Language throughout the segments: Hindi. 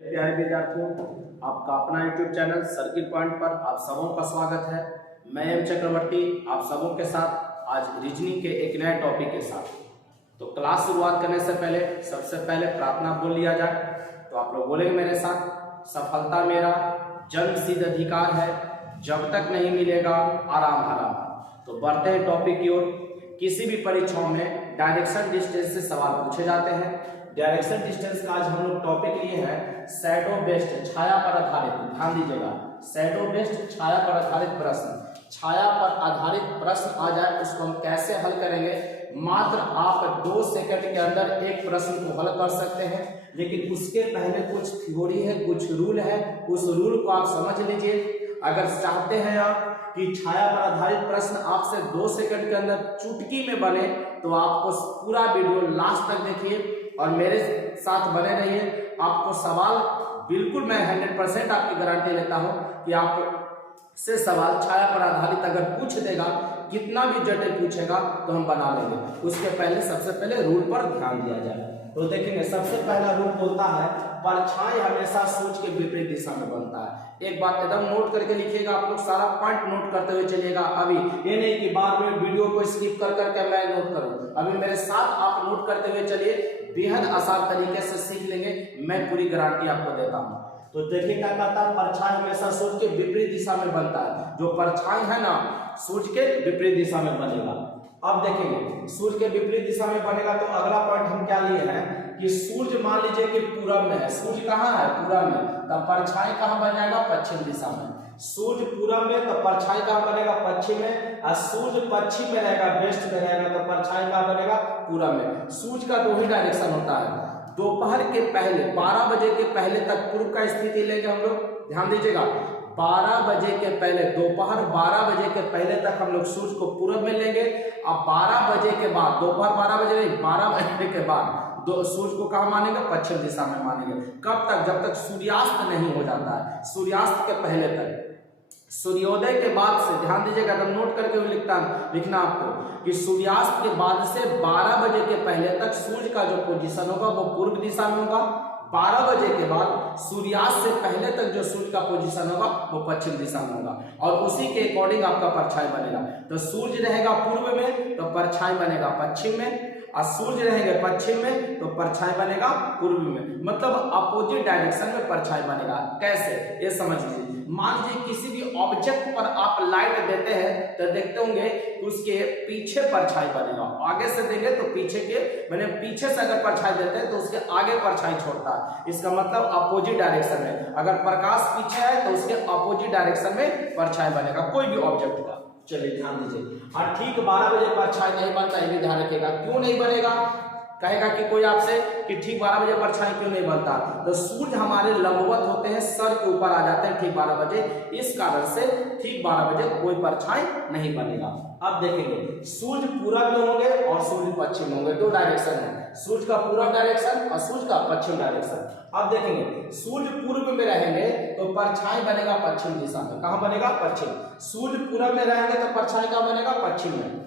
प्यारे विद्यार्थियों, आपका अपना YouTube चैनल सर्किट पॉइंट पर आप सबों का स्वागत है। मैं एम चक्रवर्ती आप सबों के साथ आज रीजनिंग के एक नए टॉपिक के साथ। तो क्लास शुरुआत करने से पहले सबसे पहले प्रार्थना बोल लिया जाए। तो आप लोग बोलेंगे मेरे साथ, सफलता मेरा जन्मसिद्ध अधिकार है, जब तक नहीं मिलेगा आराम हराम। तो बढ़ते हैं टॉपिक की ओर। किसी भी परीक्षाओं में डायरेक्शन डिस्टेंस से सवाल पूछे जाते हैं। डायरेक्शन डिस्टेंस का आज हम लोग टॉपिक लिए हैं शैडो बेस्ड, छाया पर आधारित। ध्यान दीजिएगा, शैडो बेस्ड छाया पर आधारित प्रश्न। छाया पर आधारित प्रश्न आ जाए उसको हम कैसे हल करेंगे। मात्र आप 2 सेकंड के अंदर एक प्रश्न को हल कर सकते हैं, लेकिन उसके पहले कुछ थ्योरी है, कुछ रूल है, उस रूल को आप समझ लीजिए। अगर चाहते हैं आप कि छाया पर आधारित प्रश्न आपसे 2 सेकंड के अंदर चुटकी में बने, तो आपको पूरा वीडियो लास्ट तक देखिए और मेरे साथ बने रहिए। आपको सवाल बिल्कुल मैं 100% आपकी गारंटी लेता हूं कि आप से सवाल छाया पर आधारित अगर पूछ देगा, कितना भी जटिल पूछेगा तो हम बना लेंगे। उसके पहले सबसे पहले रूल पर ध्यान दिया जाए। तो देखेंगे, सबसे पहला रूल बोलता है परछाई हमेशा सूर्य के विपरीत दिशा में बनता है। एक बात एकदम नोट करके लिखिएगा, आप लोग सारा पॉइंट नोट करते हुए चलिएगा। अभी ये नहीं कि बाद में वीडियो को स्किप कर करके मैं नोट करूं, अभी मेरे साथ आप नोट करते हुए चलिए। बेहद आसान तरीके से सीख लेंगे, मैं पूरी गारंटी आपको देता हूं। तो देखिए क्या कहता है, परछाई हमेशा सूर्य के विपरीत दिशा में बनता है। जो परछाई है ना, सूर्य के विपरीत दिशा में बनेगा। अब देखेंगे, सूर्य के विपरीत दिशा में बनेगा तो अगला पॉइंट हम क्या लिए हैं कि सूर्य मान लीजिए कि पूरब में है। सूर्य कहाँ है? पूरब में। तब परछाई कहाँ बन जाएगा? पश्चिम दिशा में। सूर्य पूरब में तो परछाई कहाँ बनेगा? पश्चिम में। और सूर्य पश्चिम में रहेगा, वेस्ट में रहेगा, तो परछाई कहाँ बनेगा? पूरब में। सूर्य का 2 ही डायरेक्शन होता है। दोपहर के पहले 12 बजे के पहले तक पूर्व का स्थिति लेंगे हम लोग। ध्यान दीजिएगा, 12 बजे के पहले, दोपहर 12 बजे के पहले तक हम लोग सूर्य को पूरब में लेंगे। अब 12 बजे के बाद, दोपहर 12 बजे नहीं, 12 बजे के बाद सूर्य को कहाँ मानेंगे? पश्चिम दिशा में मानेंगे। कब तक? जब तक सूर्यास्त नहीं हो जाता है, सूर्यास्त के पहले तक। सूर्योदय के बाद से, ध्यान दीजिएगा, एकदम नोट करके लिखना आपको कि सूर्यास्त के बाद से 12 बजे के पहले तक सूर्य का जो पोजीशन होगा वो पूर्व दिशा में होगा। 12 बजे के बाद सूर्यास्त से पहले तक जो सूर्य का पोजीशन होगा वो पश्चिम दिशा में होगा, और उसी के अकॉर्डिंग आपका परछाई बनेगा। तो सूर्य रहेगा पूर्व में तो परछाई बनेगा पश्चिम में, और सूर्य रहेंगे पश्चिम में तो परछाई बनेगा पूर्व में। मतलब अपोजिट डायरेक्शन में परछाई बनेगा। कैसे? ये समझ लीजिए। मान लीजिए किसी भी ऑब्जेक्ट पर आप लाइट देते हैं तो देखते होंगे कि उसके पीछे परछाई बनेगा। आगे से देंगे तो पीछे के, मैंने पीछे से अगर परछाई देते हैं तो उसके आगे परछाई छोड़ता है। इसका मतलब अपोजिट डायरेक्शन में। अगर प्रकाश पीछे है तो उसके अपोजिट डायरेक्शन में परछाई बनेगा कोई भी ऑब्जेक्ट का। चलिए ध्यान दीजिए। और ठीक 12 बजे परछाई नहीं बनता, ये भी ध्यान रखिएगा। क्यों नहीं बनेगा? कहेगा कि कोई आपसे कि ठीक 12 बजे परछाई क्यों नहीं बनता? तो सूर्य हमारे लंबवत होते हैं, सर के ऊपर आ जाते हैं ठीक 12 बजे, इस कारण से ठीक 12 बजे कोई परछाई नहीं बनेगा। अब देखेंगे, सूर्य पूरब में होंगे और सूर्य पश्चिम होंगे। 2 डायरेक्शन है, सूर्य का पूरब डायरेक्शन और सूर्य का पश्चिम डायरेक्शन। अब देखेंगे, सूर्य पूर्व में रहेंगे तो परछाई बनेगा पश्चिम दिशा में। कहाँ बनेगा? पश्चिम। सूर्य पूरब में रहेंगे तो परछाई कहाँ बनेगा? पश्चिम में।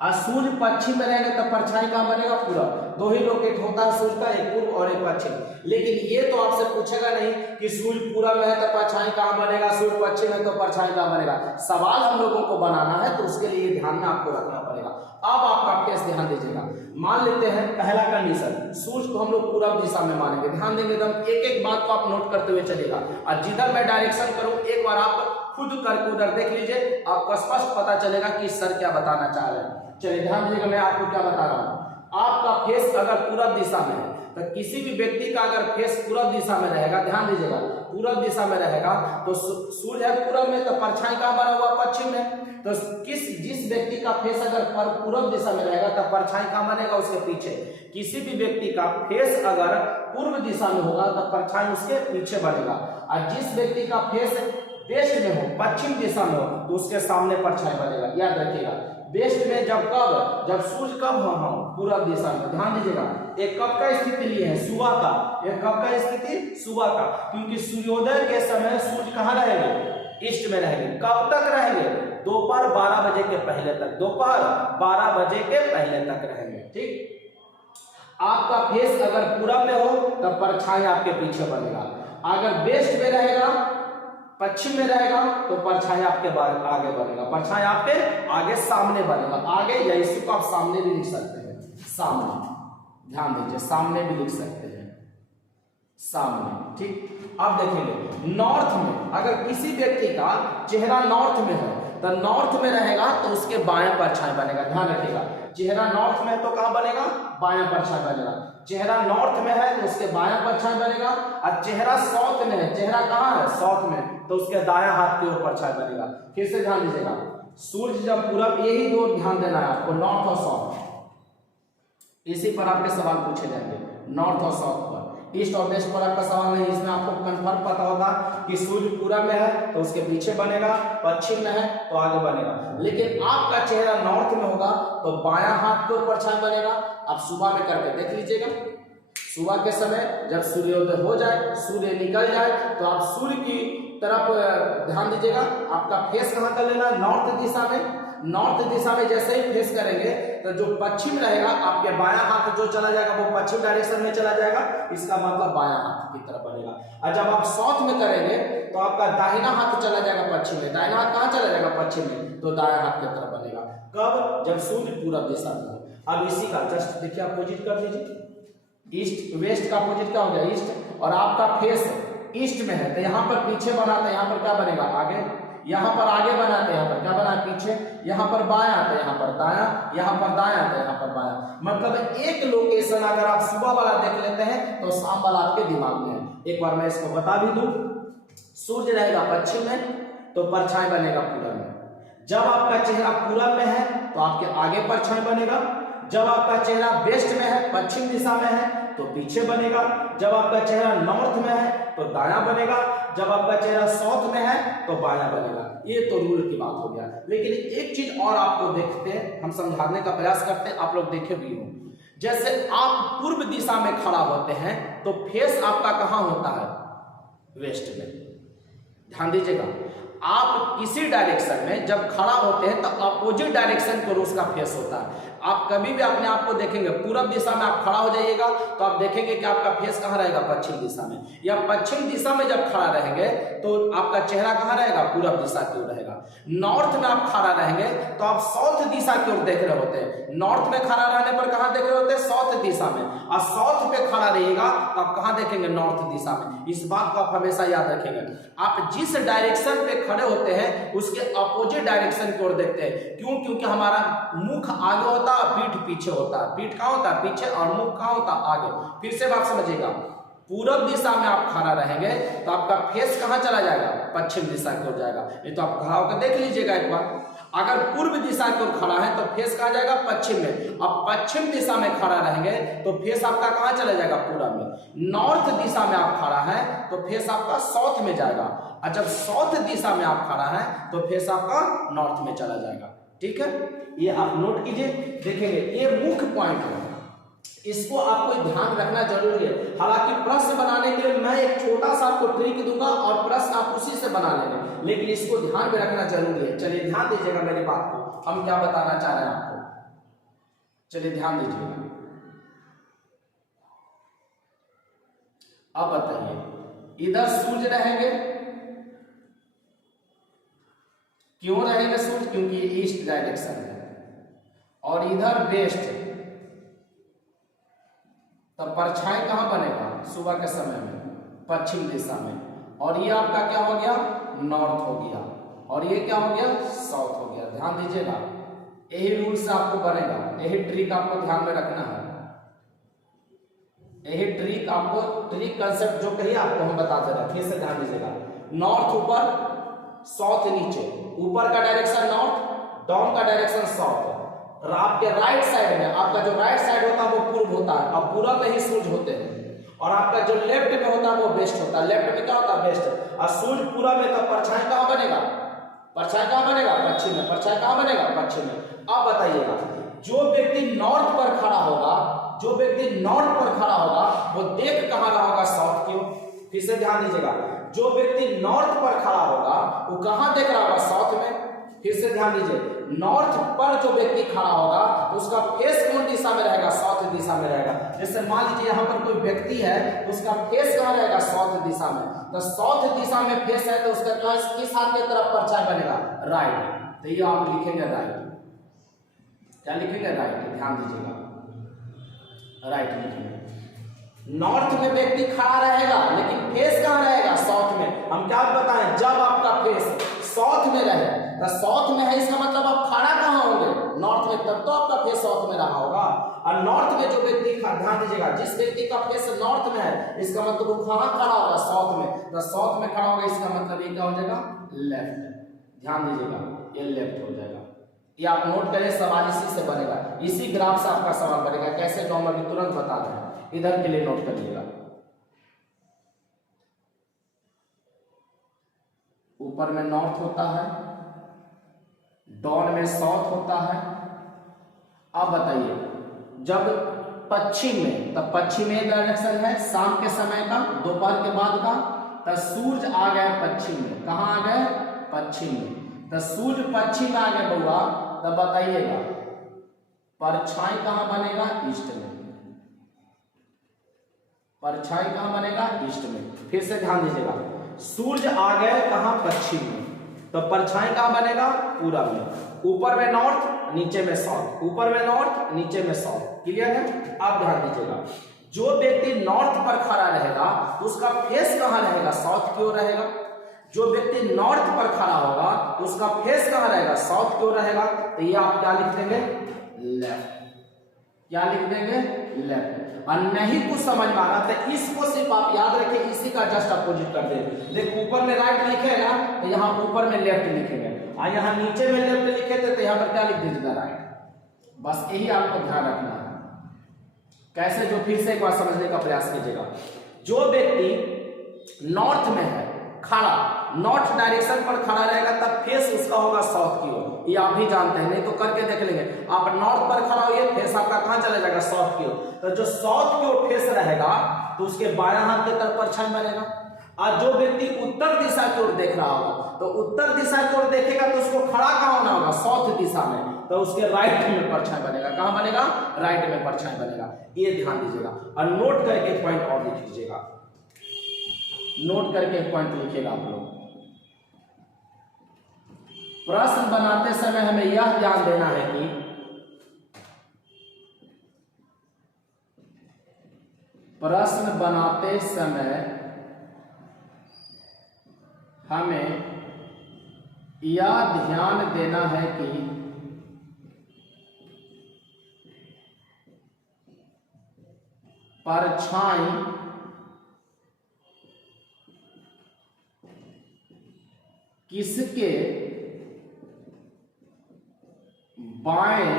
और सूर्य पश्चिम में रहेंगे तो परछाई कहाँ बनेगा? पूरब। 2 ही लोकेट होता है सूर्य का, एक पूर्व और एक पश्चिम। लेकिन ये तो आपसे पूछेगा नहीं कि सूर्य पूरब में है तो परछाई कहाँ बनेगा, सूर्य पश्चिम है तो परछाई कहाँ बनेगा। सवाल हम लोगों को बनाना है तो उसके लिए ध्यान में आपको रखना पड़ेगा। अब आपका केस ध्यान दीजिएगा। मान लेते हैं पहला कंडीशन, सूर्य को हम लोग पूरब दिशा में मानेंगे। ध्यान देंगे, एकदम एक एक बात को आप नोट करते हुए चलेगा। और जिधर मैं डायरेक्शन करूं एक बार आप खुद करके उधर देख लीजिए, आपको स्पष्ट पता चलेगा कि सर क्या बताना चाह रहे हैं। चलिए ध्यान दीजिएगा, मैं आपको क्या बता रहा हूं। आपका फेस अगर पूरब दिशा में है तो किसी भी व्यक्ति का अगर फेस पूरब दिशा में रहेगा, ध्यान दीजिएगा, पूरब दिशा में रहेगा तो सूर्य है पूरब में तो परछाई कहाँ बना हुआ? पश्चिम में। तो जिस व्यक्ति का फेस अगर पूरब दिशा में रहेगा तो परछाई कहाँ बनेगा? उसके पीछे। किसी भी व्यक्ति का फेस अगर पूर्व दिशा में होगा तो परछाई उसके पीछे बनेगा। और जिस व्यक्ति का फेस वेस्ट में हो, पश्चिम दिशा में हो, तो उसके सामने परछाई बनेगा। याद रखिएगा, वेस्ट में जब सूर्य कब हो? पूरब दिशा में। ध्यान दीजिएगा, एक कब का स्थिति लिए है? सुबह का। एक कब का स्थिति? सुबह का, क्योंकि सूर्योदय के समय सूर्य कहाँ रहेंगे? ईस्ट में रहेंगे। कब तक रहेंगे? दोपहर 12 बजे के पहले तक। दोपहर 12 बजे के पहले तक रहेंगे। ठीक। आपका फेस अगर पूरब में हो तब परछाई आपके पीछे बनेगा, अगर वेस्ट में रहेगा, पश्चिम में रहेगा तो परछाई आपके आगे बनेगा, परछाई आपके आगे सामने बनेगा, आगे या इसी को आप सामने भी लिख सकते हैं, सामने, ध्यान दीजिए सामने भी लिख सकते हैं, सामने, ठीक। अब देखेंगे नॉर्थ में, अगर किसी व्यक्ति का चेहरा नॉर्थ में है तो नॉर्थ में रहेगा तो उसके बाएं परछाई बनेगा, ध्यान रखिएगा, चेहरा नॉर्थ में तो कहां बनेगा, बायां परछाई बनेगा, चेहरा नॉर्थ में है तो उसके बायां परछाई बनेगा, और चेहरा साउथ में है, चेहरा कहां है, साउथ में, तो उसके दायां हाथ की ओर परछाई बनेगा। फिर से ध्यान दीजिएगा, सूर्य जब पूरब, यही दो ध्यान देना है आपको, नॉर्थ और साउथ, इसी पर आपके सवाल पूछे जाएंगे, नॉर्थ और साउथ पर, ईस्ट और वेस्ट पर आपका सवाल नहीं, इसमें आपको कंफर्म पता होगा कि सूर्य पूरब में है तो उसके पीछे बनेगा, पश्चिम में है तो आगे बनेगा, लेकिन आपका चेहरा नॉर्थ में होगा तो बायां हाथ के ऊपर परछाई बनेगा। आप सुबह में करके देख लीजिएगा, सुबह के समय जब सूर्योदय हो जाए, सूर्य निकल जाए तो आप सूर्य की तरफ ध्यान दीजिएगा, आपका फेस कहां कर लेना, नॉर्थ दिशा में, नॉर्थ दिशा में जैसे ही फेस करेंगे तो जो पश्चिम रहेगा आपके बायां हाथ जो चला जाएगा वो पश्चिम डायरेक्शन में चला जाएगा, इसका मतलब बायां हाथ की तरफ बनेगा। और जब आप साउथ में करेंगे तो आपका दाहिना हाथ चला जाएगा पश्चिम में, दाहिना हाथ कहां चला जाएगा, पश्चिम में, तो दायां हाथ की तरफ बनेगा। कब, जब सूर्य पूरब दिशा में हो। अब इसी का जस्ट देखिए अपोजिट कर दीजिए, ईस्ट वेस्ट का अपोजिट क्या हो गया, ईस्ट, और आपका फेस ईस्ट में है तो यहाँ पर पीछे बनाते हैं, यहाँ पर क्या बनेगा, आगे, यहाँ पर आगे बनाते हैं, यहाँ पर क्या बना, पीछे, यहाँ पर बायां तो यहाँ पर दायां, यहाँ पर दायां तो यहाँ पर बायां, मतलब एक लोकेशन अगर आप सुबह वाला देख लेते हैं तो शाम वाला आपके दिमाग में है। एक बार मैं इसको बता भी दूं, सूर्य रहेगा पश्चिम में तो परछाई बनेगा पूरब में, जब आपका चेहरा पूरब में है तो आपके आगे परछाई बनेगा, जब आपका चेहरा वेस्ट में है, पश्चिम दिशा में है तो पीछे बनेगा, जब आपका चेहरा नॉर्थ में है तो दायां बनेगा, जब आपका चेहरा साउथ में है तो बायां बनेगा। ये तो रूल की बात हो गया, लेकिन एक चीज और आपको देखते हैं, हम समझाने का प्रयास करते हैं, आप लोग देखे भी हो, जैसे आप पूर्व दिशा में खड़ा होते हैं तो फेस आपका कहां होता है, वेस्ट में, ध्यान दीजिएगा, आप किसी डायरेक्शन में जब खड़ा होते हैं तो अपोजिट डायरेक्शन को उसका फेस होता है। आप कभी भी अपने आप को देखेंगे, पूरब दिशा में आप खड़ा हो जाइएगा तो आप देखेंगे कि आपका फेस कहाँ रहेगा, पश्चिम दिशा में, या पश्चिम दिशा में जब खड़ा रहेंगे तो आपका चेहरा कहाँ रहेगा, पूरब दिशा की ओर रहेगा। नॉर्थ में आप खड़ा रहेंगे तो आप साउथ दिशा की ओर देख रहे होते हैं, नॉर्थ में खड़ा रहने पर कहाँ देख रहे होते हैं, साउथ दिशा में, और साउथ पे खड़ा रहिएगा तो आप कहाँ देखेंगे, नॉर्थ दिशा में। इस बात को आप हमेशा याद रखेंगे, आप जिस डायरेक्शन पे खड़े होते हैं उसके अपोजिट डायरेक्शन की ओर देखते हैं। क्यों, क्योंकि हमारा मुख आगे होता है, पीठ पीछे होता है, पीठ कहाँ होता है, पीछे, और मुख कहाँ होता है, आगे। फिर से बात समझिएगा, पूरब दिशा में आप खड़ा रहेंगे तो आपका फेस कहाँ चला जाएगा, पश्चिम दिशा की ओर जाएगा। ये तो आप खड़ा होकर देख लीजिएगा एक बार, अगर पूर्व दिशा की ओर खड़ा है तो फेस कहाँ जाएगा, पश्चिम में। अब पश्चिम दिशा में खड़ा रहेंगे तो फेस आपका कहाँ चला जाएगा, पूरब में। नॉर्थ दिशा में आप खड़ा है तो फेस आपका साउथ में जाएगा, और जब साउथ दिशा में आप खड़ा है तो फेस आपका नॉर्थ में चला जाएगा। ठीक है, ये आप नोट कीजिए, देखेंगे ये मुख्य पॉइंट है, इसको आपको ध्यान रखना जरूरी है। हालांकि प्रश्न बनाने के लिए मैं एक छोटा सा आपको ट्रिक दूंगा और प्रश्न आप उसी से बना लेंगे, लेकिन इसको ध्यान में रखना जरूरी है। चलिए ध्यान दीजिएगा मेरी बात को, हम क्या बताना चाह रहे हैं आपको, चलिए ध्यान दीजिएगा। अब बताइए, इधर सूर्य रहेंगे, क्यों रहेंगे सूर्य, क्योंकि ईस्ट डायरेक्शन है, और इधर वेस्ट, तब परछाई कहां बनेगा, सुबह के समय में, पश्चिम दिशा में, और ये आपका क्या हो गया, नॉर्थ हो गया, और ये क्या हो गया, साउथ हो गया। ध्यान दीजिएगा, यही रूल से आपको बनेगा, यही ट्रिक आपको ध्यान में रखना है, यही ट्रिक आपको, ट्रिक कंसेप्ट जो कही आपको हम बताते रहे। फिर से ध्यान दीजिएगा, नॉर्थ ऊपर, साउथ नीचे, ऊपर का डायरेक्शन नॉर्थ, डाउन का डायरेक्शन साउथ। आपके राइट साइड में, आपका जो राइट साइड होता है वो पूर्व होता है, अब पूरब में ही सूर्य होते हैं, और आपका जो लेफ्ट में होता है वो वेस्ट होता है। लेफ्ट में क्या होता है, वेस्ट, और सूर्य पूरब में, तो परछाई कहां बनेगा, परछाई कहां बनेगा, पश्चिम में, परछाई कहां बनेगा, पश्चिम में। अब बताइएगा, जो व्यक्ति नॉर्थ पर खड़ा होगा, जो व्यक्ति नॉर्थ पर खड़ा होगा वो देख कहां रहा होगा, साउथ की ओर। फिर से ध्यान दीजिएगा, जो व्यक्ति नॉर्थ पर खड़ा होगा वो कहां देख रहा होगा, साउथ में, फिर से ध्यान दीजिए, नॉर्थ पर जो व्यक्ति खड़ा होगा उसका फेस कौन दिशा में रहेगा? साउथ दिशा में रहेगा। जैसे मान लीजिए यहाँ पर कोई व्यक्ति है तो उसका फेस कहाँ रहेगा? साउथ दिशा में। तो साउथ दिशा में फेस है तो उसका किस हाथ की तरफ परछाई बनेगा? राइट। तो ये आप लिखेंगे राइट। क्या लिखेंगे? राइट। ध्यान दीजिएगा, राइट लिखेंगे। नॉर्थ में व्यक्ति खड़ा रहेगा लेकिन फेस कहाँ रहेगा? साउथ में। हम क्या बताएं, जब आपका फेस साउथ में रहे, तो साउथ में है इसका मतलब आप खड़ा कहाँ होंगे? नॉर्थ में, तब तो आपका फेस साउथ में रहा होगा। और नॉर्थ में जो व्यक्ति, ध्यान दीजिएगा, जिस व्यक्ति का फेस नॉर्थ में है इसका मतलब वो कहाँ खड़ा होगा? साउथ में। तो साउथ में खड़ा होगा इसका मतलब ये क्या हो जाएगा? लेफ्ट। ध्यान दीजिएगा, ये लेफ्ट हो जाएगा। ये आप नोट करें, सवाल इसी से बनेगा, इसी ग्राफ से आपका सवाल बनेगा। कैसे तो हम अभी तुरंत बता रहे हैं, इधर के लिए नोट करिएगा। ऊपर में नॉर्थ होता है, डाउन में साउथ होता है। अब बताइए, जब पश्चिम में, तब पश्चिमी डायरेक्शन है शाम के समय का, दोपहर के बाद का, तब सूर्य आ गए पश्चिम में। कहाँ आ गए? पश्चिम में। तो सूर्य पश्चिम में आ गए बउआ, तब बताइएगा परछाई कहाँ बनेगा? ईस्ट में। परछाई कहाँ बनेगा? ईस्ट में। फिर से ध्यान दीजिएगा, सूर्य आ गए कहाँ? पश्चिम में, तो परछाई कहाँ बनेगा? पूरब में। ऊपर में नॉर्थ, नीचे में साउथ। ऊपर में नॉर्थ, नीचे में साउथ। क्लियर है? आप ध्यान दीजिएगा, जो व्यक्ति नॉर्थ पर खड़ा रहेगा उसका फेस कहाँ रहेगा? साउथ की ओर रहेगा। जो व्यक्ति नॉर्थ पर खड़ा होगा उसका फेस कहाँ रहेगा? साउथ की ओर रहेगा। तो ये आप क्या लिख देंगे? लेफ्ट। क्या लिख देंगे? लेफ्ट। और नहीं कुछ समझ में आ रहा तो इसको सिर्फ आप याद रखिए, इसी का जस्ट अपोजिट कर दें। देखो ऊपर में राइट लिखे ना, तो यहाँ ऊपर में लेफ्ट लिखेंगे, और यहाँ नीचे में लेफ्ट लिखे थे तो यहाँ पर क्या लिख दीजिएगा? राइट। बस यही आपको ध्यान रखना है। कैसे? जो फिर से एक बार समझने का प्रयास कीजिएगा, जो व्यक्ति नॉर्थ में है खड़ा, नॉर्थ डायरेक्शन पर खड़ा रहेगा तब फेस उसका होगा साउथ की ओर। ये आप भी जानते हैं, नहीं तो करके देख लेंगे। आप नॉर्थ पर खड़ा होइए, फेस आपका कहाँ चला जाएगा? साउथ की ओर। तो जो साउथ की ओर फेस रहेगा तो उसके बायां हाथ की तरफ परछाई बनेगा। और जो व्यक्ति उत्तर दिशा की ओर देख रहा होगा तो उत्तर दिशा की ओर देखेगा तो उसको खड़ा कहाँ होना होगा? साउथ दिशा में। तो उसके राइट में परछाई बनेगा। कहाँ बनेगा? राइट में परछाई बनेगा। ये ध्यान दीजिएगा और नोट करके एक पॉइंट और लिख लीजिएगा। नोट करके एक पॉइंट लिखिएगा आप लोग। प्रश्न बनाते समय हमें यह ध्यान देना है कि प्रश्न बनाते समय हमें यह ध्यान देना है कि परछाई किसके बाएं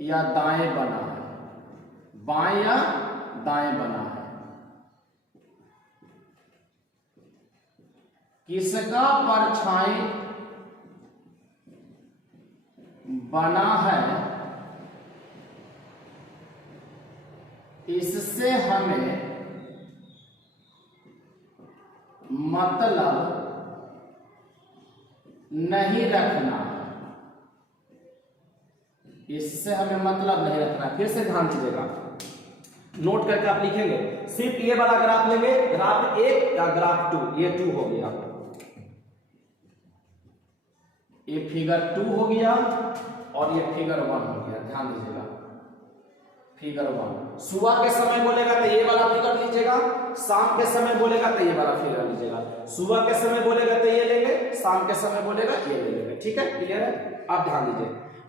या दाएं बना है? बाएं या दाएं बना है? किसका परछाई बना है, इससे हमें मतलब नहीं रखना। इससे हमें मतलब नहीं रखना। फिर से ध्यान दीजिएगा, नोट करके आप लिखेंगे। सिर्फ ये वाला ग्राफ लेंगे, ग्राफ 1 या ग्राफ 2। ये 2 हो गया, ये फिगर 2 हो गया और ये फिगर 1 हो गया। ध्यान दीजिएगा, फिगर 1 सुबह के समय बोलेगा तो ये वाला फिगर लीजिएगा, शाम के समय बोलेगा तो ये वाला फिगर लीजिएगा। सुबह के समय बोलेगा तो ये लेंगे, शाम के समय बोलेगा ये ले लेंगे। ठीक है? क्लियर है? आप ध्यान दीजिए,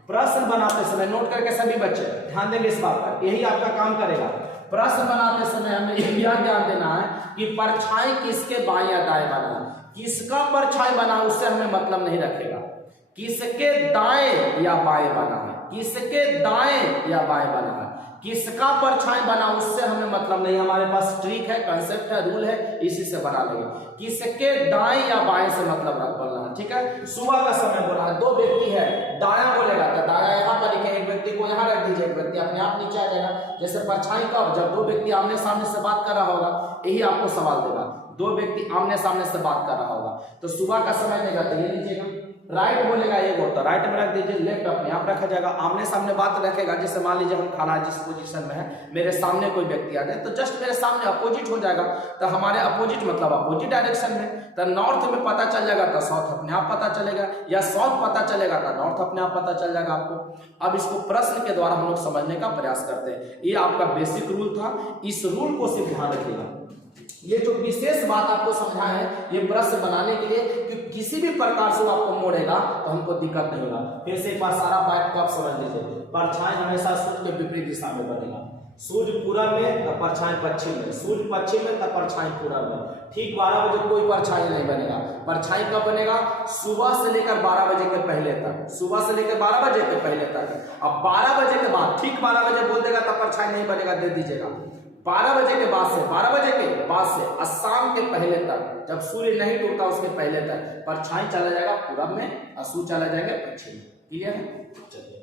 प्रश्न बनाते समय नोट करके सभी बच्चे ध्यान देंगे इस बात पर, यही आपका काम करेगा। प्रश्न बनाते समय हमें यह ध्यान देना है कि परछाई किसके बाएं या दाएं बना है। किसका परछाई बना उससे हमें मतलब नहीं रखेगा। किसके दाएं या बाएं बना है, किसके दाएं या बाएं बना है, किसका परछाई बना उससे हमें मतलब नहीं। हमारे पास ट्रिक है, कंसेप्ट है, रूल है, इसी से बना लेंगे। किसके दाएं या बाएं से मतलब बोलना है। ठीक है? सुबह का समय बोला है, 2 व्यक्ति है, दायां बोलेगा तो दायां यहाँ पर लिखे, एक व्यक्ति को यहाँ रख दीजिए, एक व्यक्ति अपने आप नीचे आ जाएगा। जैसे परछाई कब? जब 2 व्यक्ति आमने सामने से बात कर रहा होगा, यही आपको सवाल देगा। दो व्यक्ति आमने सामने से बात कर रहा होगा, तो सुबह का समय लेगा तो ये लीजिएगा, राइट बोलेगा एक होता, राइट में रख दीजिए, लेफ्ट अपने आप रखा जाएगा, आमने सामने बात रखेगा। जैसे मान लीजिए हम खड़ा जिस पोजीशन में है, मेरे सामने कोई व्यक्ति आ जाए तो जस्ट मेरे सामने अपोजिट हो जाएगा, तो हमारे अपोजिट मतलब अपोजिट डायरेक्शन में, तो नॉर्थ में पता चल जाएगा तो साउथ अपने आप पता चलेगा, या साउथ पता चलेगा तो नॉर्थ अपने आप पता चल जाएगा आपको। अब इसको प्रश्न के द्वारा हम लोग समझने का प्रयास करते हैं। ये आपका बेसिक रूल था, इस रूल को सिर्फ ध्यान रखिएगा। ये जो विशेष बात आपको समझाए हैं ये प्रश्न बनाने के लिए कि किसी भी प्रकार से आपको मोड़ेगा तो हमको दिक्कत नहीं होगा। फिर से एक बार सारा बात को आप समझ लीजिए। परछाई हमेशा सूर्य के विपरीत दिशा में बनेगा, सूर्य पूरब में तब परछाई पश्चिम में, सूर्य पश्चिम में तब परछाई पूरब में। ठीक 12 बजे कोई परछाई नहीं बनेगा। परछाई कब बनेगा? सुबह से लेकर 12 बजे के पहले तक, सुबह से लेकर 12 बजे के पहले तक। अब 12 बजे के बाद, ठीक 12 बजे बोल देगा तब परछाई नहीं बनेगा, दे दीजिएगा। 12 बजे के बाद से, 12 बजे के बाद से और शाम के पहले तक, जब सूर्य नहीं डूबता उसके पहले तक परछाई चला जाएगा पूरब में और सूर्य चला जाएगा पश्चिम में। क्लियर है? चलिए,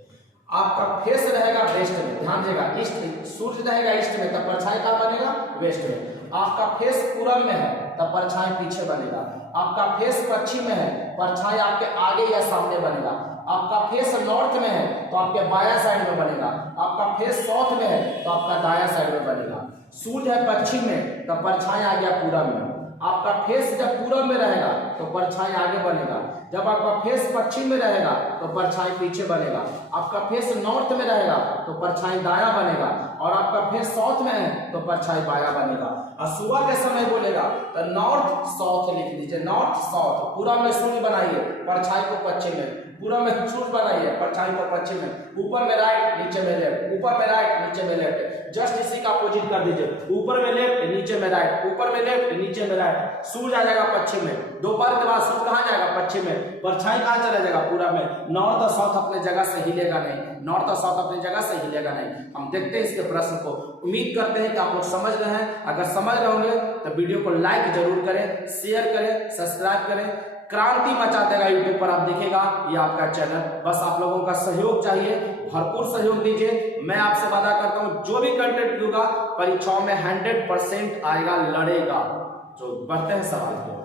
आपका फेस रहेगा वेस्ट में, ध्यान देगा, ईस्ट में, सूर्य रहेगा ईस्ट में तब परछाई कहाँ बनेगा? वेस्ट में। आपका फेस पूरब में है तब परछाई पीछे बनेगा। आपका फेस पश्चिम में है, परछाई आपके आगे या सामने बनेगा। आपका फेस नॉर्थ में है तो आपके बाया साइड में बनेगा। आपका फेस साउथ में है तो आपका दाया साइड में बनेगा। सूर्य है पश्चिम में तब परछाई आ गया पूरब में। आपका फेस जब पूरब में रहेगा तो परछाई आगे बनेगा। जब आपका फेस पश्चिम में रहेगा तो परछाई पीछे बनेगा। आपका फेस नॉर्थ में रहेगा तो परछाई दाया बनेगा, और आपका फेस साउथ में है तो परछाई बाया बनेगा। और सुबह के समय बोलेगा तो नॉर्थ साउथ लिख दीजिए, नॉर्थ साउथ। पूरब में सूर्य बनाइए, परछाई को पश्चिम में, पूरब में सूर्य बनाइए, परछाई को पश्चिम में, ऊपर में राइट नीचे में लेफ्ट, ऊपर में राइट नीचे में लेफ्ट। जस्ट इसी का अपोजिट कर दीजिए, ऊपर में लेफ्ट नीचे में राइट, ऊपर में लेफ्ट नीचे में राइट। सूर्य आ जाएगा पश्चिम में, दोपहर के बाद सूर्य कहाँ जाएगा? पश्चिम में। परछाई कहाँ चला जाएगा? पूरब में। नॉर्थ और साउथ अपने जगह से हिलेगा नहीं, नॉर्थ और साउथ अपनी जगह से हिलेगा नहीं। हम देखते हैं इसके प्रश्न को। उम्मीद करते हैं कि आप लोग समझ रहे हैं। अगर समझ रहे होंगे तो वीडियो को लाइक जरूर करें, शेयर करें, सब्सक्राइब करें। क्रांति मचा देगा यूट्यूब पर, आप दिखेगा ये आपका चैनल। बस आप लोगों का सहयोग चाहिए, भरपूर सहयोग दीजिए। मैं आपसे वादा करता हूं जो भी कंटेंट दूंगा परीक्षाओं में 100% आएगा, लड़ेगा। जो बढ़ते हैं सवाल को,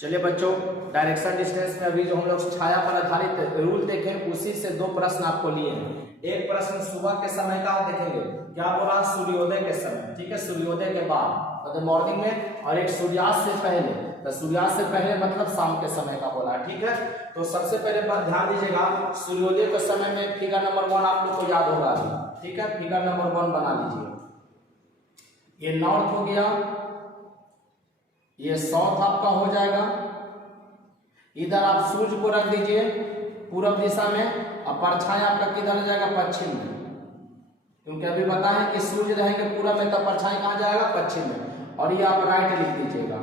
चलिए बच्चों, डायरेक्शन डिस्टेंस में अभी जो हम लोग छाया पर आधारित रूल देखें उसी से 2 प्रश्न आपको लिए हैं। एक प्रश्न सुबह के समय का देखेंगे, क्या बोला? सूर्योदय के समय, ठीक है, सूर्योदय के बाद मतलब मॉर्निंग में, और एक सूर्यास्त से पहले। तो सूर्यास्त से पहले मतलब शाम के समय का बोला, ठीक है। तो सबसे पहले बात ध्यान दीजिएगा, सूर्योदय के समय में फिगर नंबर 1 आप लोग को याद होगा, ठीक है। फिगर नंबर 1 बना लीजिए। ये नॉर्थ हो गया, ये साउथ आपका हो जाएगा। इधर आप सूर्य को रख दीजिए पूरब दिशा में, और परछाई आपका किधर हो जाएगा? पश्चिम में, क्योंकि अभी बताएं कि सूर्य रहेंगे पूरब में तब परछाई कहाँ जाएगा? पश्चिम में। और ये आप राइट लिख दीजिएगा,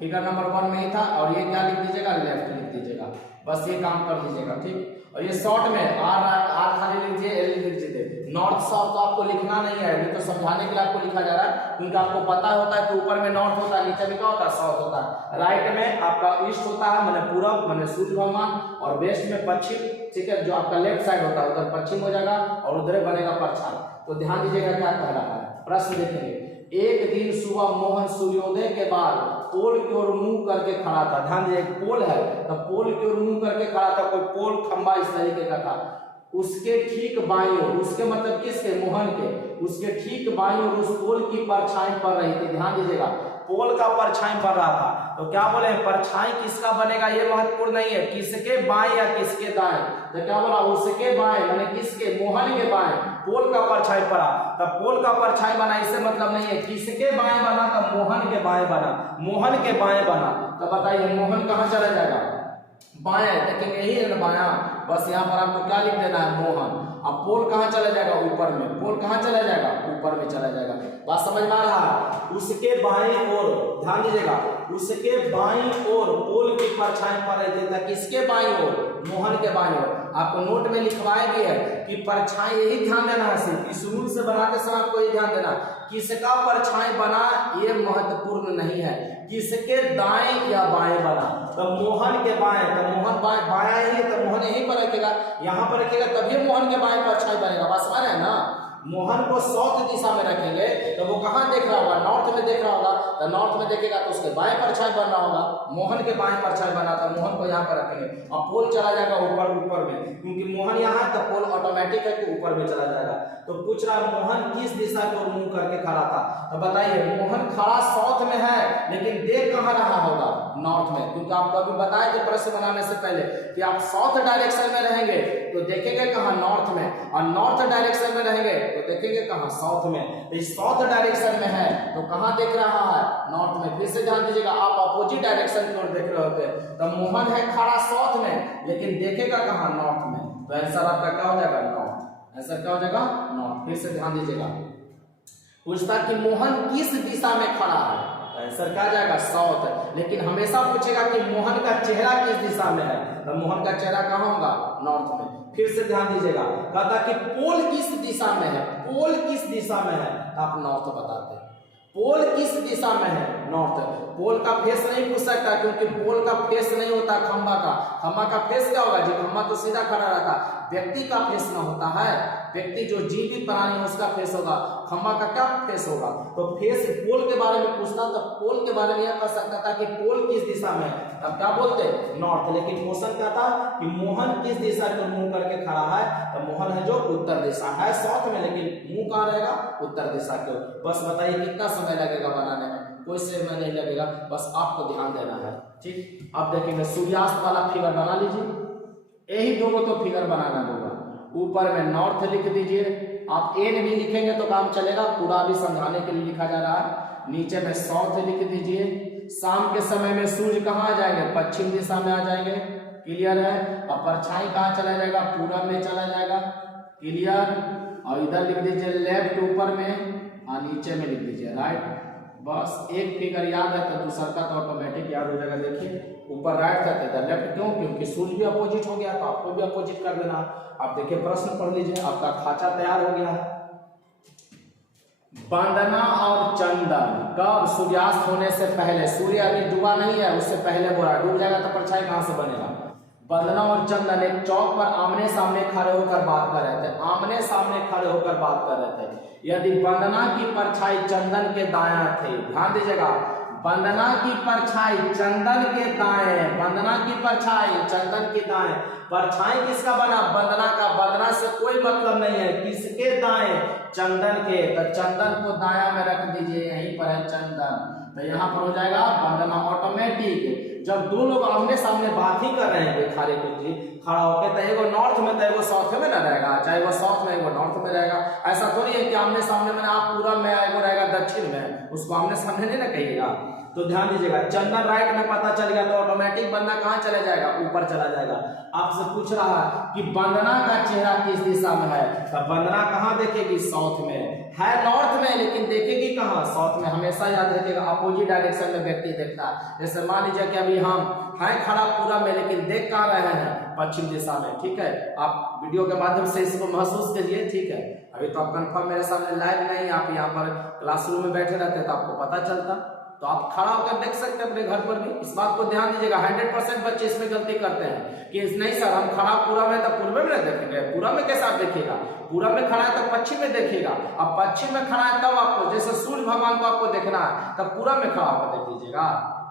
फिगर नंबर 1 में ही था। और ये क्या लिख दीजिएगा? लेफ्ट लिख दीजिएगा। बस ये काम कर दीजिएगा, ठीक। और ये शॉर्ट में आर खाली लिख दीजिए, एल लिख दीजिए। नॉर्थ साउथ तो आपको लिखना नहीं है, अभी तो समझाने के लिए आपको लिखा जा रहा है, क्योंकि आपको पता होता है कि ऊपर में नॉर्थ होता है, नीचे में क्या होता है? साउथ होता है। राइट में आपका ईस्ट होता है, माने पूरब माने सूर्य भगवान, और वेस्ट में पश्चिम, ठीक है। जो आपका लेफ्ट साइड होता है उधर पश्चिम हो जाएगा, और उधर बनेगा परछाई। तो ध्यान दीजिएगा क्या कह रहा है। प्रश्न देखेंगे, एक दिन सुबह मोहन सूर्योदय के बाद पोल की ओर मुंह करके खड़ा था। ध्यान दीजिए, पोल है तो पोल की ओर मुंह करके खड़ा था। कोई पोल खंबा इस तरीके का था। उसके ठीक बाईं ओर, उसके मतलब किसके? मोहन के। उसके ठीक बाईं ओर उस पोल की परछाई पड़ रही थी। ध्यान दीजिएगा, पोल का परछाई पड़ रहा था। तो क्या बोले? परछाई किसका बनेगा ये महत्वपूर्ण नहीं है, किसके बाएं या किसके दाएं। तो क्या बोला? उसके बाएं माने किसके? मोहन के बाएं पोल का परछाई पड़ा, तब पोल का परछाई बना। इससे मतलब नहीं है किसके बाएं बना, तब मोहन के बाएं बना, मोहन के बाएं बना। तो बताइए मोहन कहाँ चला जाएगा? बाएं। देखेंगे यही है ना बाया, बस यहाँ पर आपको क्या लिख देना है? मोहन। अब पोल कहाँ चला जाएगा? ऊपर में। पोल कहाँ चला जाएगा? ऊपर में चला जाएगा। बात समझ में आ रहा है? उसके बाएं ओर, ध्यान दीजिएगा, उसके बाईं ओर पोल की परछाई पड़ रही थी। किसके बाईं ओर? मोहन के बाईं ओर। आपको नोट में लिखवाया भी है कि परछाई, यही ध्यान देना है सिर्फ इस रूल से बनाते समय आपको ये ध्यान देना, किसका परछाई बना ये महत्वपूर्ण नहीं है, किसके दाएं या बाएं बना। तो मोहन के बाएं, तो मोहन बाया ही है तो मोहन यहीं पर रखेगा, यहाँ पर रखेगा, तभी मोहन के बाएं परछाई बनेगा। बस समझ रहे हैं ना? मोहन को साउथ दिशा में रखेंगे तो वो कहाँ देख रहा होगा? नॉर्थ में देख रहा होगा तो नॉर्थ में देखेगा तो उसके बाएं परछाई बन रहा होगा, मोहन के बाएं परछाई बना था, मोहन को यहाँ पर रखेंगे और पोल चला जाएगा ऊपर में, क्योंकि मोहन यहाँ है तो पोल ऑटोमेटिक है कि ऊपर में चला जाएगा। तो पूछ रहा मोहन किस दिशा की ओर मुंह करके खड़ा था, तो बताइए मोहन खड़ा साउथ में है लेकिन देख कहाँ रहा होगा, नॉर्थ में, क्योंकि आपको अभी बताया थे प्रश्न बनाने से पहले कि आप साउथ डायरेक्शन में रहेंगे तो देखेंगे कहाँ, नॉर्थ में, और नॉर्थ डायरेक्शन में रहेंगे तो देखेंगे कहाँ, साउथ में। तो इस साउथ डायरेक्शन में है तो कहाँ देख रहा है, नॉर्थ में। फिर से ध्यान दीजिएगा, आप अपोजिट डायरेक्शन की ओर देख रहे होते हैं तो मोहन है खड़ा साउथ में लेकिन देखेगा कहाँ, नॉर्थ में। तो आंसर आपका क्या हो जाएगा, नॉर्थ। आंसर क्या हो जाएगा, नॉर्थ। फिर से ध्यान दीजिएगा, पूछता कि मोहन किस दिशा में खड़ा है, आंसर क्या जाएगा, साउथ। लेकिन हमेशा पूछेगा कि मोहन का चेहरा किस दिशा में है, तो मोहन का चेहरा कहाँ होगा, नॉर्थ में। फिर से ध्यान दीजिएगा, कहता कि पोल किस दिशा में है, पोल किस दिशा में है, आप नॉर्थ बताते हैं। पोल किस दिशा में है, नॉर्थ। पोल का फेस नहीं पूछ सकता क्योंकि पोल का फेस नहीं होता खंबा का। खंबा का फेस क्या होगा जी, खंबा तो सीधा खड़ा रहता, व्यक्ति का फेस ना होता है, व्यक्ति जो जीवित प्राणी है उसका फेस होगा, खंबा का क्या फेस होगा। तो फेस पोल के बारे में पूछता तो पोल के बारे में यह कह सकता था कि पोल किस दिशा में है, तब क्या बोलते, नॉर्थ। लेकिन क्वेश्चन क्या था कि मोहन किस दिशा को मुंह करके खड़ा है, तो मोहन है जो उत्तर दिशा है, साउथ में, लेकिन मुंह कहाँ रहेगा, उत्तर दिशा की ओर। बस बताइए कितना समय लगेगा बनाने में, कोई समय नहीं लगेगा, बस आपको ध्यान देना है, ठीक। अब देखेंगे सूर्यास्त वाला फिगर बना लीजिए, यही दो तो फिगर बनाना होगा। ऊपर में नॉर्थ लिख दीजिए, आप एन भी लिखेंगे तो काम चलेगा, पूरा भी समझाने के लिए लिखा जा रहा है। नीचे में साउथ लिख दीजिए। शाम के समय में सूर्य कहाँ आ जाएंगे, पश्चिम दिशा में आ जाएंगे, क्लियर है। और परछाई कहाँ चला जाएगा, पूरब में चला जाएगा, क्लियर। और इधर लिख दीजिए लेफ्ट ऊपर में और नीचे में लिख दीजिए राइट। बस एक फिगर याद है तो दूसरा का तो ऑटोमेटिक याद हो जाएगा। देखिए ऊपर राइट था इधर लेफ्ट, क्यों, क्योंकि सूर्य भी अपोजिट हो गया तो आपको भी अपोजिट कर देना। आप देखिए प्रश्न पढ़ लीजिए, आपका खाचा तैयार हो गया है। वंदना और चंदन कब, सूर्यास्त होने से पहले, सूर्य अभी डूबा नहीं है उससे पहले बोला, डूब जाएगा तो परछाई कहां से बनेगा। वंदना और चंदन एक चौक पर आमने सामने खड़े होकर बात कर रहे थे, आमने सामने खड़े होकर बात कर रहे थे। यदि वंदना की परछाई चंदन के दायां थे, ध्यान दीजिएगा, वंदना की परछाई चंदन के दाएं, वंदना की परछाई चंदन के दाएं, परछाई किसका बना, वंदना का। वंदना से कोई मतलब नहीं है, किसके दाएं, चंदन के। तो चंदन को दाया में रख दीजिए, यहीं पर है चंदन, तो यहाँ पर हो जाएगा वंदना ऑटोमेटिक। जब दो लोग आमने सामने बात ही कर रहे हैं खारे खड़ा होकर, तो एगो नॉर्थ में तो एगो साउथ में ना रहेगा, चाहे वो साउथ में एगो नॉर्थ में रहेगा। ऐसा थोड़ी है कि आमने सामने में आप पूरब में एगो रहेगा दक्षिण में, उसको आमने सामने नहीं ना कहिएगा। तो ध्यान दीजिएगा, चंदन राइट में पता चल गया तो ऑटोमेटिक वंदना कहाँ चला जाएगा, ऊपर चला जाएगा। आपसे पूछ रहा है कि वंदना का चेहरा किस दिशा में है, तो वंदना कहाँ देखेगी, साउथ में है, नॉर्थ में, लेकिन देखेगी कहाँ, साउथ में। हमेशा याद रखिएगा अपोजिट डायरेक्शन में व्यक्ति देखता है। जैसे मान लीजिए कि अभी हम हैं खड़ा पूरब में लेकिन देख कहाँ रहे हैं, पश्चिम दिशा में, ठीक है। आप वीडियो के माध्यम से इसको महसूस करिए, ठीक है। अभी तो आप कंफर्म मेरे सामने लाइव नहीं, आप यहाँ पर क्लासरूम में बैठे रहते तो आपको पता चलता, तो आप खड़ा होकर देख सकते हैं अपने घर पर भी। इस बात को ध्यान दीजिएगा, 100% बच्चे इसमें गलती करते हैं कि नहीं सर हम खड़ा पूरब में तो पूर्व में नहीं देखेंगे, पूरब में कैसे आप देखिएगा, पूरब में खड़ा है तो पश्चिम में देखिएगा। अब पश्चिम में खड़ा है तब आपको, जैसे सूर्य भगवान को आपको देखना है तब पूरब में खड़ा होकर देख लीजिएगा।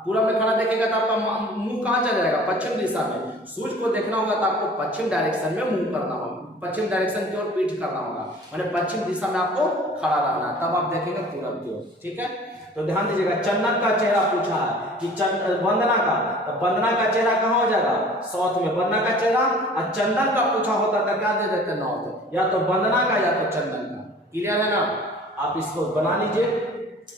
पूरब में खड़ा देखेगा तो आपका मुंह कहाँ चला जाएगा, पश्चिम दिशा में। सूर्य को देखना होगा तो आपको पश्चिम डायरेक्शन में मुंह करना होगा, पश्चिम डायरेक्शन की ओर पीठ करना होगा, माने पश्चिम दिशा में आपको खड़ा रहना है, तब आप देखेंगे पूरब की ओर, ठीक है। तो ध्यान दीजिएगा, चंदन का चेहरा पूछा है कि वंदना का, तो वंदना का चेहरा कहाँ हो जाएगा, साउथ में। वंदना का चेहरा और चंदन का पूछा होता था क्या दे देते, नॉर्थ, या तो वंदना का या तो चंदन का। क्लियर है ना, आप इसको बना लीजिए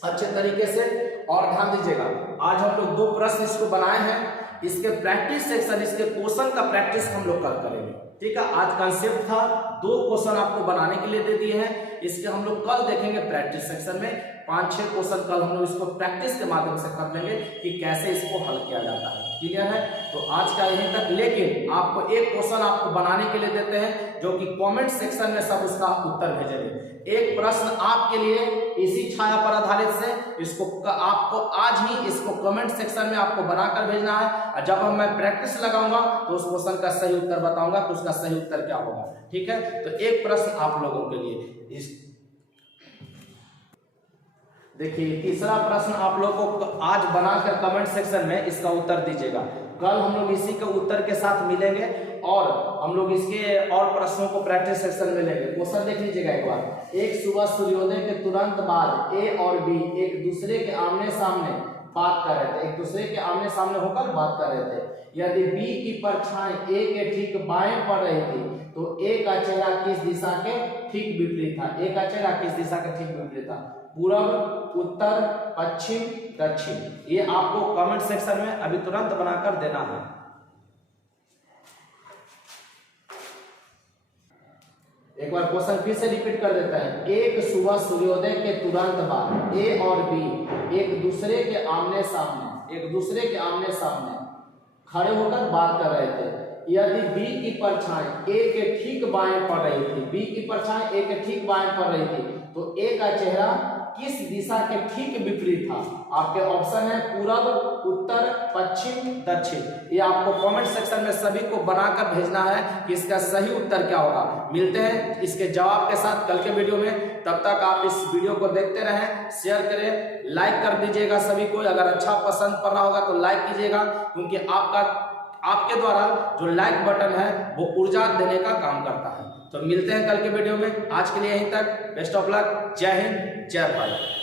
अच्छे तरीके से। और ध्यान दीजिएगा, आज हम लोग 2 प्रश्न इसको बनाए हैं, इसके प्रैक्टिस सेक्शन, इसके क्वेश्चन का प्रैक्टिस हम लोग कल करेंगे, ठीक है। आज कंसेप्ट था, 2 क्वेश्चन आपको बनाने के लिए दे दिए हैं, इसके हम लोग कल देखेंगे प्रैक्टिस सेक्शन में 5-6 क्वेश्चन कल हम लोग इसको प्रैक्टिस के माध्यम से कर लेंगे कि कैसे इसको हल किया जाता है। क्लियर है, तो आज का यहीं तक। लेकिन आपको एक क्वेश्चन आपको बनाने के लिए देते हैं जो कि कमेंट सेक्शन में सब उसका उत्तर भेजेंगे। एक प्रश्न आपके लिए इसी छाया पर आधारित से, इसको आपको आज ही इसको कमेंट सेक्शन में आपको बनाकर भेजना है, और जब हम मैं प्रैक्टिस लगाऊंगा तो उस क्वेश्चन का सही उत्तर बताऊंगा कि उसका सही उत्तर क्या होगा, ठीक है। तो एक प्रश्न आप लोगों के लिए देखिए तीसरा प्रश्न आप लोग को आज बनाकर कमेंट सेक्शन में इसका उत्तर दीजिएगा। कल हम लोग इसी के उत्तर के साथ मिलेंगे और हम लोग इसके और प्रश्नों को प्रैक्टिस सेक्शन में लेंगे। क्वेश्चन देख लीजिएगा एक बार। एक सुबह सूर्योदय के तुरंत बाद ए और बी एक दूसरे के आमने सामने बात कर रहे थे, एक दूसरे के आमने सामने होकर बात कर रहे थे। यदि बी की परछाई ए के ठीक बाएं पड़ रही थी तो ए का चेहरा किस दिशा के ठीक विपरीत था? ए का चेहरा किस दिशा के ठीक विपरीत था? पूर्व, उत्तर, पश्चिम, दक्षिण। ये आपको कमेंट सेक्शन में अभी तुरंत बनाकर देना है। एक बार क्वेश्चन फिर से रिपीट कर देता है। एक सुबह सूर्योदय के तुरंत बाद ए और बी एक दूसरे के आमने सामने खड़े होकर बात कर रहे थे। यदि बी की परछाई ए के ठीक बाएं पड़ रही थी, बी की परछाई ए के ठीक बाएं पड़ रही थी तो ए का चेहरा किस दिशा के ठीक विपरीत था? आपके ऑप्शन है पूरब, उत्तर, पश्चिम, दक्षिण। ये आपको कमेंट सेक्शन में सभी को बनाकर भेजना है कि इसका सही उत्तर क्या होगा। मिलते हैं इसके जवाब के साथ कल के वीडियो में। तब तक आप इस वीडियो को देखते रहें, शेयर करें, लाइक कर दीजिएगा सभी को। अगर अच्छा पसंद पड़ रहा होगा तो लाइक कीजिएगा, क्योंकि आपके द्वारा जो लाइक बटन है वो ऊर्जा देने का काम करता है। तो मिलते हैं कल के वीडियो में। आज के लिए यहीं तक। Best of luck. जय हिंद, जय भारत।